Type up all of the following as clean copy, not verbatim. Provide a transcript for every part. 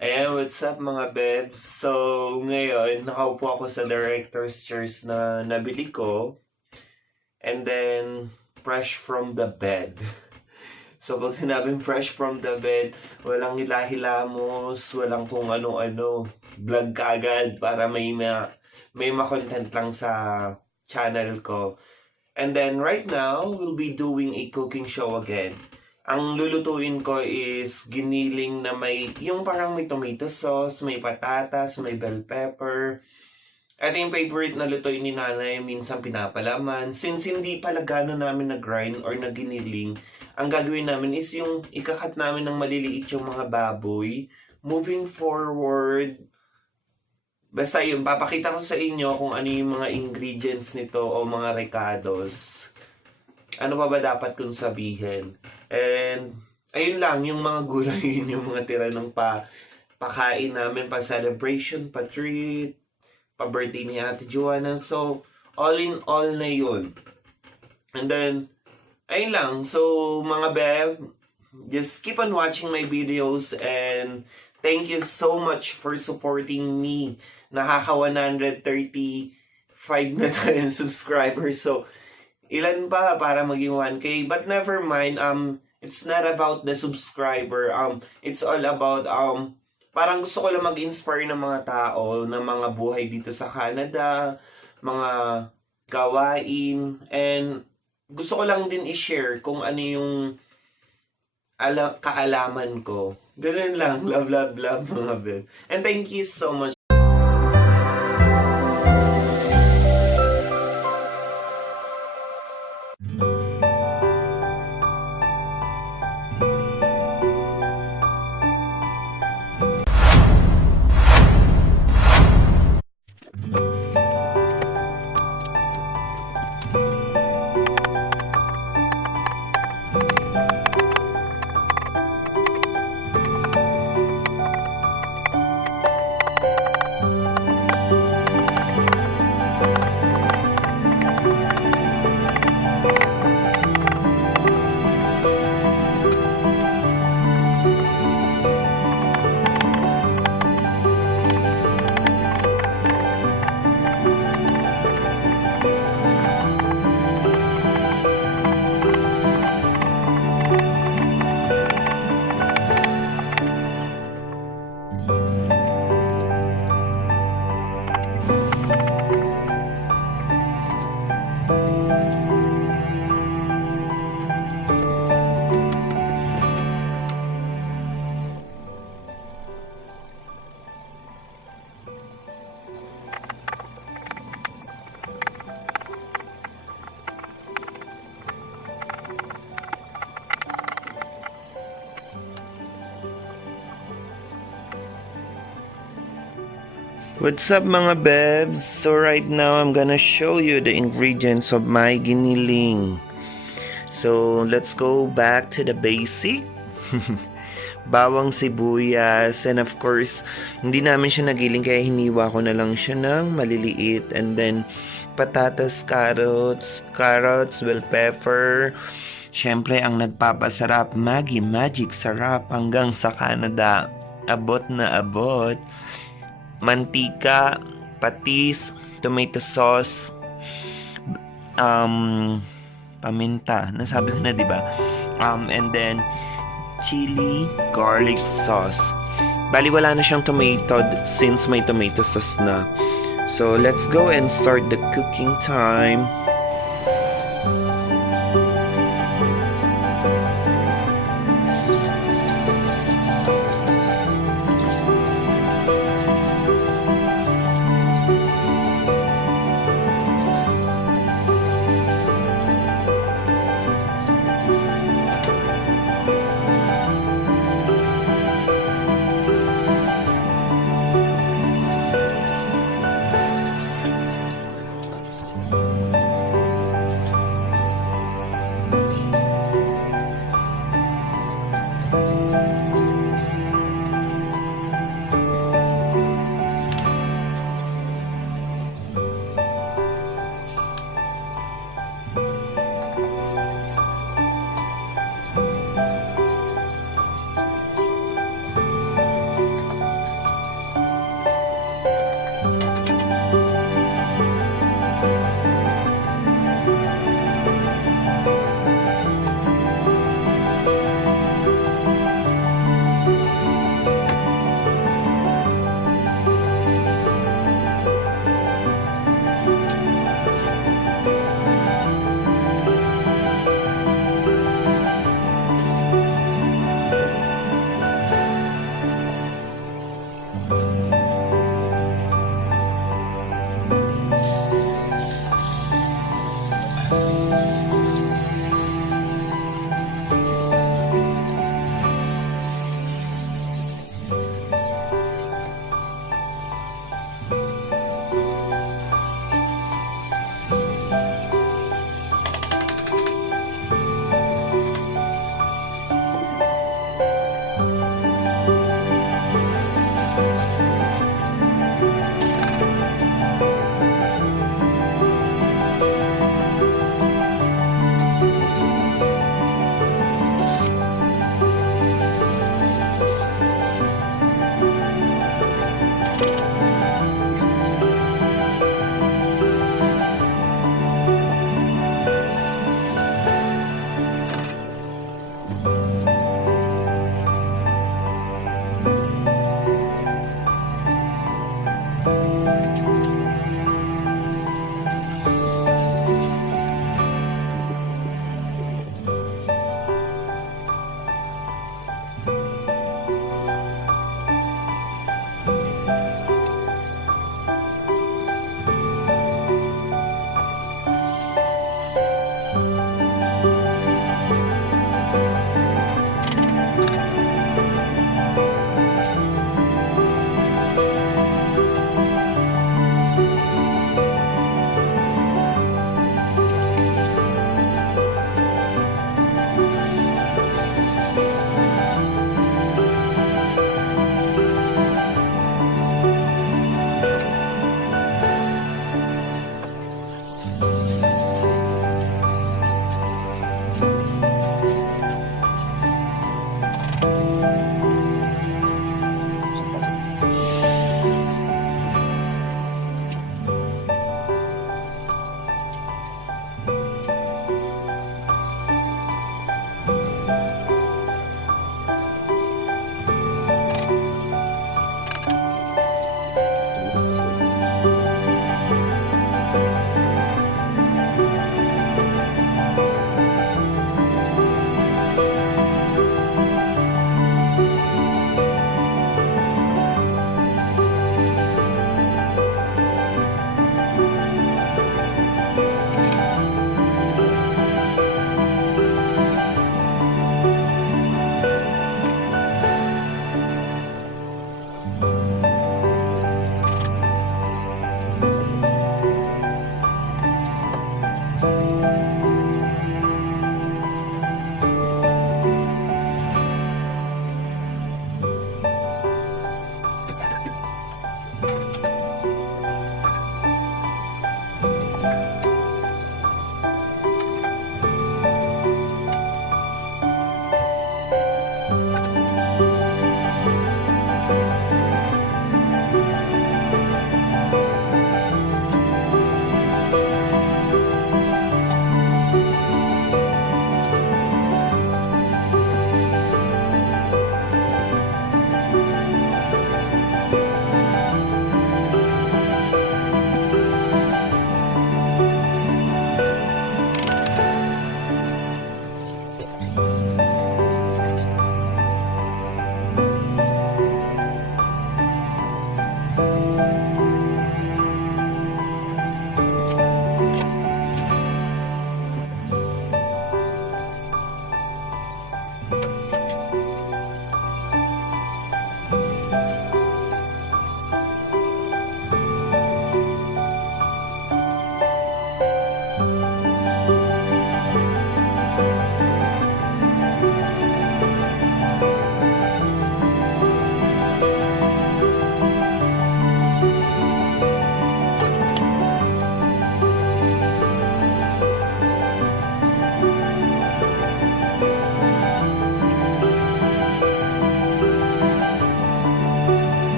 Ayan, what's up mga bebs? So, ngayon, nakaupo ako sa director's chairs na nabili ko. And then, fresh from the bed. So, pag sinabing fresh from the bed, walang hilahilamos, walang kung ano-ano. Vlog ka agad para may ma-content lang sa channel ko. And then, right now, we'll be doing a cooking show again. Ang lulutuin ko is giniling na yung parang may tomato sauce, may patatas, may bell pepper. Ito yung favorite na lutuin ni nanay, minsan pinapalaman. Since hindi pala gano'n namin na-grind or na-giniling, ang gagawin namin is yung ikakat namin ng maliliit yung mga baboy. Moving forward, basta yun, papakita ko sa inyo kung ano yung mga ingredients nito o mga recados. Ano pa ba dapat kong sabihin? And, ayun lang, yung mga gulay, yung mga tira ng pakain namin, pa-celebration, pa-treat, pa-birthday ni Ate Joanna. So, all in all na yun. And then, ayun lang. So, mga beb, just keep on watching my videos and thank you so much for supporting me. Nakaka 135 na tayong subscribers. So, ilan pa para maging 1K? But never mind, it's not about the subscriber. It's all about, parang gusto ko lang mag-inspire ng mga tao, ng mga buhay dito sa Canada, mga gawain, and gusto ko lang din i-share kung ano yung kaalaman ko. Ganun lang. Love, love, love mga beb. And thank you so much. What's up mga bebs? So right now I'm gonna show you the ingredients of my giniling. So let's go back to the basic. Bawang sibuyas, and of course hindi namin siya nagiling kaya hiniwa ko na lang siya ng maliliit, and then patatas, carrots, bell pepper. Syempre ang nagpapasarap, Maggi Magic sarap hanggang sa Canada. Abot na abot. Mantika, patis, tomato sauce, paminta, nasabi ko na diba? And then chili, garlic sauce. Bali wala na siyang tomato since may tomato sauce na. So let's go and start the cooking time.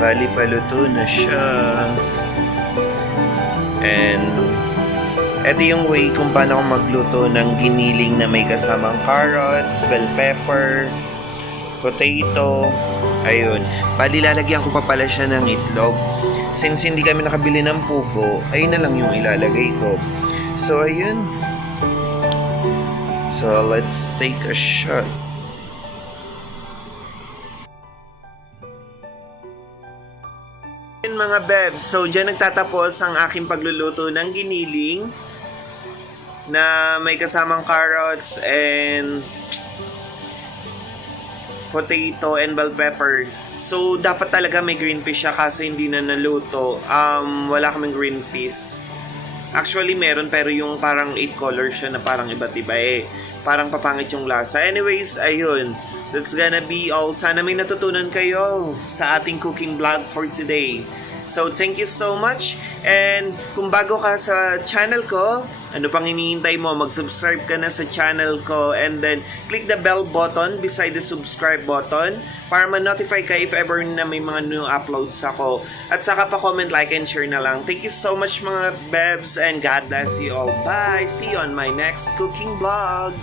Bali, paluto na siya. And ito yung way kung paano ako magluto ng giniling na may kasamang carrots, bell pepper, potato. Ayun. Bali, lalagyan ko pa pala siya ng itlog. Since hindi kami nakabili ng pugo, ayun na lang yung ilalagay ko. So, ayun. So, let's take a shot. Ayun mga bebs, so dyan nagtatapos ang aking pagluluto ng giniling na may kasamang carrots and potato and bell pepper. So, dapat talaga may green fish siya kaso hindi na naluto. Wala kaming green fish. Actually, meron pero yung parang 8 colors siya na parang iba't iba eh. Parang papangit yung lasa. Anyways, ayun. That's gonna be all. Sana may natutunan kayo sa ating cooking vlog for today. So, thank you so much. And kung bago ka sa channel ko, ano pang hinihintay mo? Mag-subscribe ka na sa channel ko and then click the bell button beside the subscribe button para ma-notify ka if ever na may mga new uploads ako. At saka pa comment, like, and share na lang. Thank you so much mga bebs and God bless you all. Bye! See you on my next cooking vlog!